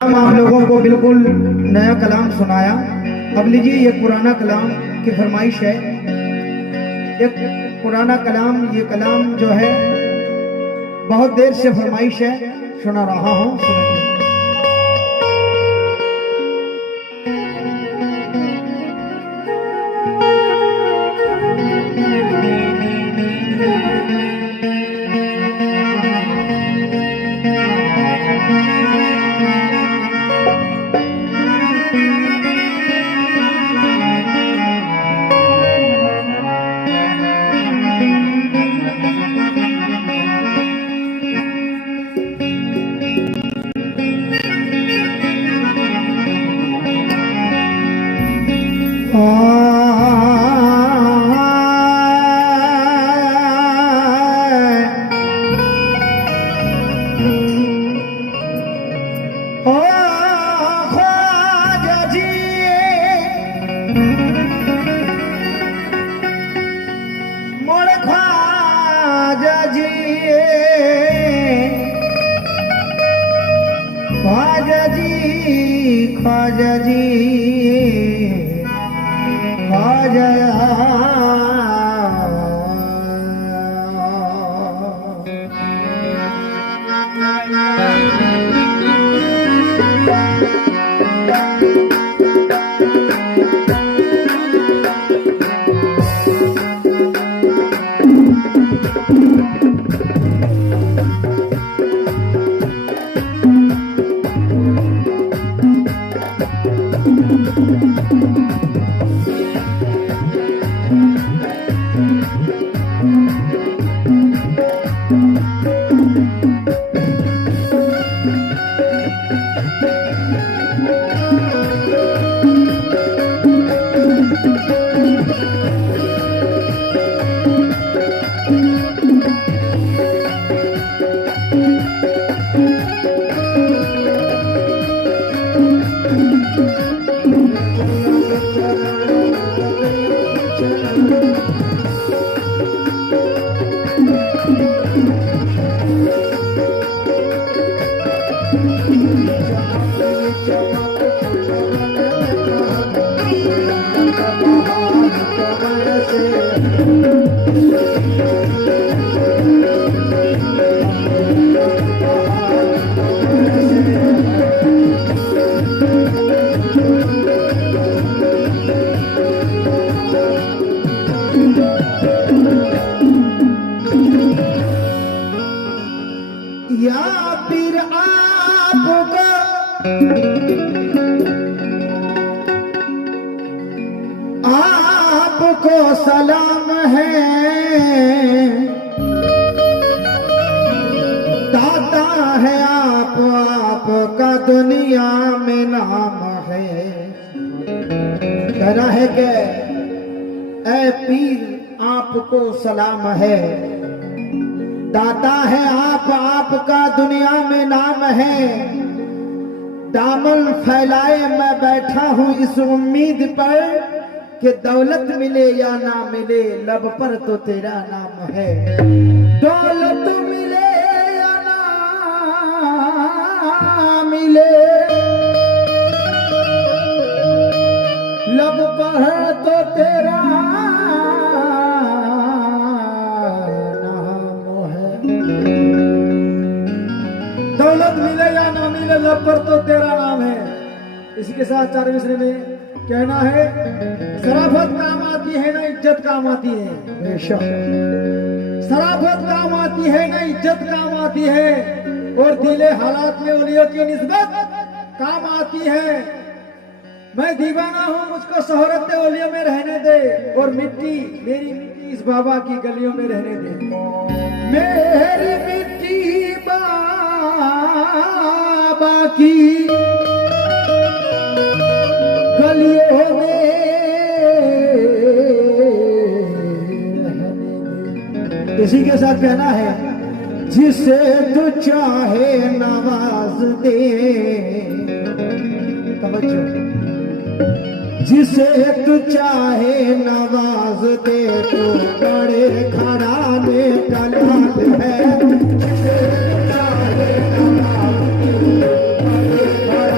हम आप लोगों को बिल्कुल नया कलाम सुनाया। अब लीजिए ये पुराना कलाम की फरमाइश है। एक पुराना कलाम, ये कलाम जो है बहुत देर से फरमाइश है, सुना रहा हूँ, सुनिए। ख्वाजा जी ख्वाजा आपको सलाम है, दाता है आप, आपका दुनिया में नाम है। कहना है कि ऐ पीर आपको सलाम है, दाता है आप, आपका दुनिया में नाम है। दामन फैलाए मैं बैठा हूँ इस उम्मीद पर कि दौलत मिले या ना मिले, लब पर तो तेरा नाम है। दौलत मिले या ना मिले, लब पर तो तेरा नाम है। दौलत मिले या ना मिले, लब पर तो तेरा नाम है। इसी के साथ 4 मिसरे में कहना है, शराफत काम आती है ना इज्जत काम आती है। बेशक शराफत काम आती है ना इज्जत काम आती है, और दिले हालात में उलियों की निस्बत काम आती है। मैं दीवाना हूँ, मुझको शोहरत ओलियों में रहने दे, और मिट्टी मेरी मिट्टी इस बाबा की गलियों में रहने दे। मेरी मिट्टी बाबा की गलियों में रहने। इसी के साथ कहना है, जिसे तू चाहे नवाज दे, समझो, जिसे तू चाहे नवाज दे, तो बड़े घराने का लाल है। जिसे तू चाहे नवाज दे, बड़े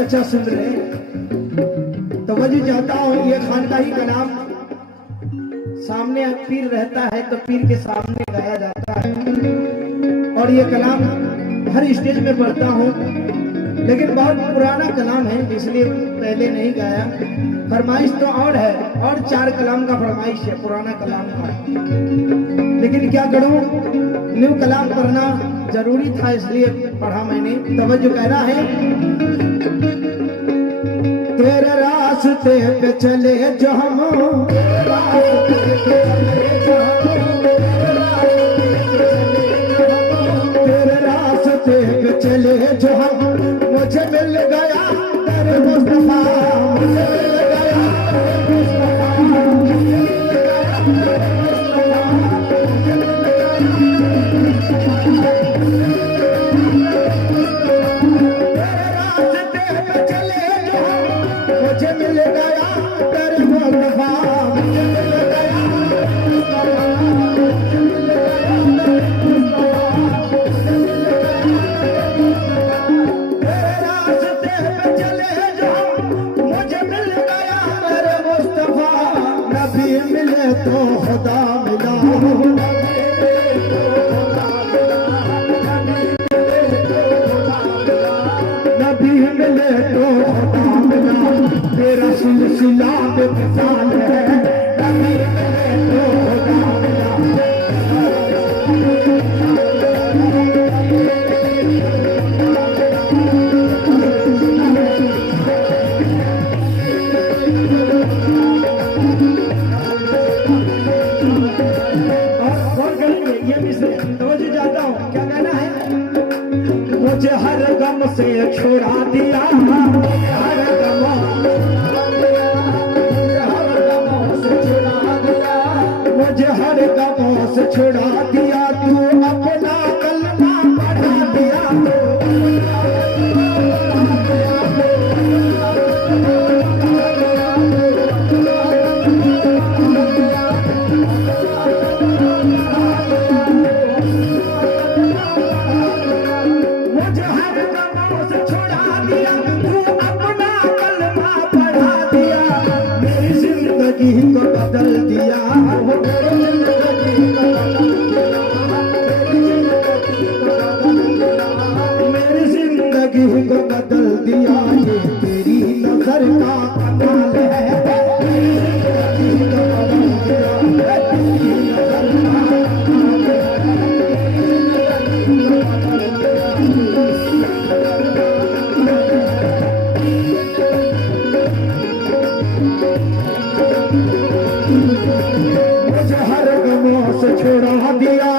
अच्छा सुन रहे तो वजह चाहता हूँ ये खानदाही कलाम सामने पीर रहता है तो पीर के सामने गाया जाता है और ये कलाम हर स्टेज में पढ़ता हूँ लेकिन बहुत पुराना कलाम है इसलिए पहले नहीं गाया। फरमाइश तो और है, और 4 कलाम का फरमाइश है पुराना कलाम का, लेकिन क्या करूं, न्यू कलाम पढ़ना जरूरी था इसलिए पढ़ा मैंने। तवज्जो कहना है, तेरे रास्ते पे चले जो हम, तेरे रास्ते पे चले जो हम, मुझे मिल गया तेरे मुस्तफा, मुझे मिल गया तेरे मुस्तफा, मुझे मिल तो खुदा मिला, नबी मिले तो खुदा मिला, तेरा सिलसिला बेमिसाल है, नबी मिले तो खुदा मिला। मुझे हर गम से छुड़ा दिया, हर गम से छुड़ा दिया, मुझे हर गम से छुड़ा दिया, तू अपना कलमा पढ़ा दिया, को बदल दिया, मेरी जिंदगी को बदल दिया, ये तेरी नजर का कमाल है, मुझे हर गमों से छुड़ा दिया,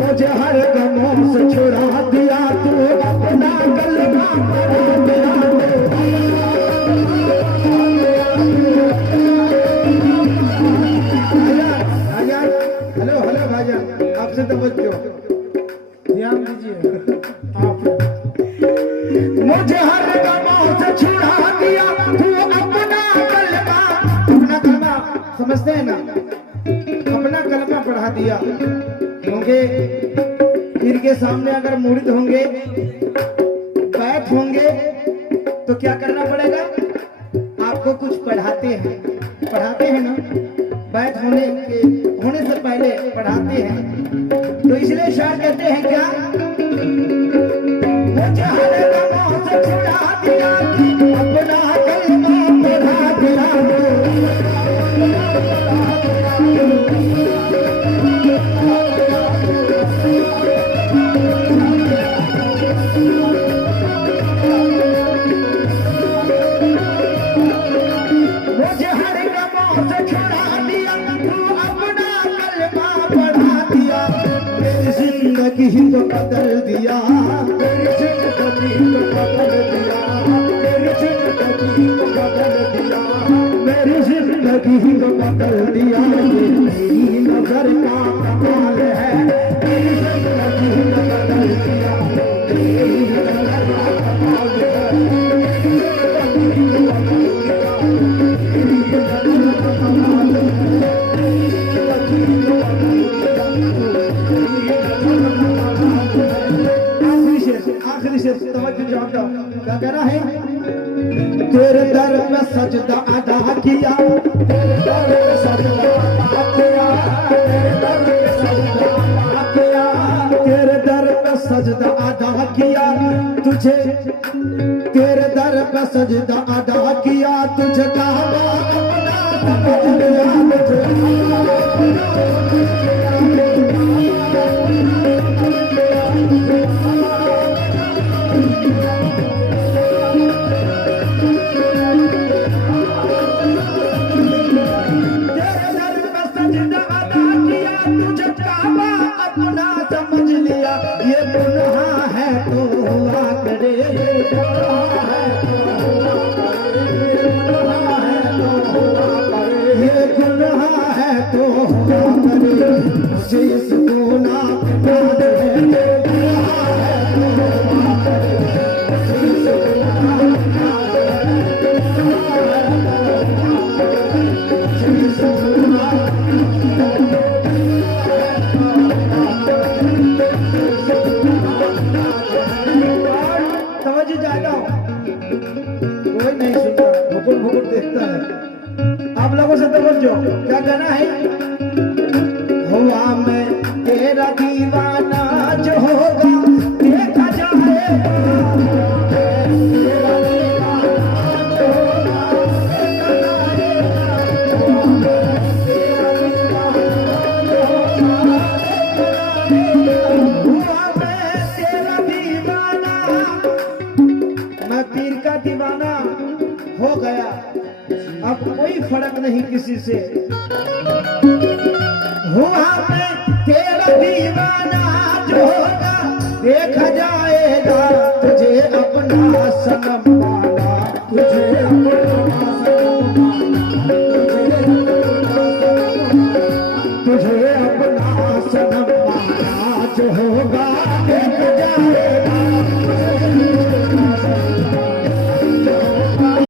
मुझे हर गमों से छुड़ा दिया, तू अपना कलमा पढ़ा दिया, हेलो हेलो भाईजान, आपसे तवज्जो ध्यान दीजिए। मुझे हर गमों से छुड़ा दिया, तू अपना कलमा समझते हैं ना, अपना कलमा पढ़ा दिया। क्योंकि पीर के सामने अगर मुरीद होंगे, बैठ होंगे, तो क्या करना पड़ेगा, आपको कुछ पढ़ाते हैं ना, बैठ होने से पहले पढ़ाते हैं, तो इसलिए शायर कहते हैं क्या, मुझे हर गमों से छुड़ा दिया, अपना कलमा पढ़ा दिया, मुझे हर गमों से छुड़ा दिया, तू अपना कलमा पढ़ा दिया, मेरी जिंदगी को बदल दिया, मेरी जिंदगी को बदल दिया, मेरी जिंदगी को बदल दिया, मेरी जिंदगी को बदल दिया, ये मेरी नजर का कमाल है, मेरी जिंदगी को बदल दिया, मेरी नजर का कमाल है, मेरी जिंदगी को बदल दिया, मेरी नजर का कमाल है, मेरी जिंदगी को बदल दिया, मेरी नजर का कमाल है। आखिरी शेर तवज्जो चाहता हूं, क्या कहना है, तेरे दर में सजदा अदा किया, तेरे दर में सजदा अदा किया, तेरे दर में सजदा सजदा अदा किया तुझे, तेरे दर पे सजदा अदा किया तुझे, काबा अपना समझ लिया मुझे। ये गुनाह है तो हुआ करे, ये गुनाह है तो हुआ करे, मुझे इस गुनाह पे नाज है, ये गुनाह है तो हुआ करे, मुझे इस गुनाह पे नाज है, ये गुनाह है तो हुआ करे, मुझे इस गुनाह समझ जाएगा, कोई नहीं सुनता, भुकुर भुकुर देखता है। आप लोगों से तवज्जो, क्या कहना है? हुआ मैं तेरा दीवाना जो होगा देखा जाएगा, तेरा दीवाना जो होगा देखा जाएगा, तेरा दीवाना जो होगा हुआ मैं तेरा दीवाना, मैं पीर का दीवाना हो गया, अब कोई फर्क नहीं किसी से। हुआ मैं तेरा दीवाना जो होगा देखा जाएगा, तुझे अपना सनम माना, तुझे अपना सनम माना, तुझे अपना सनम माना जो होगा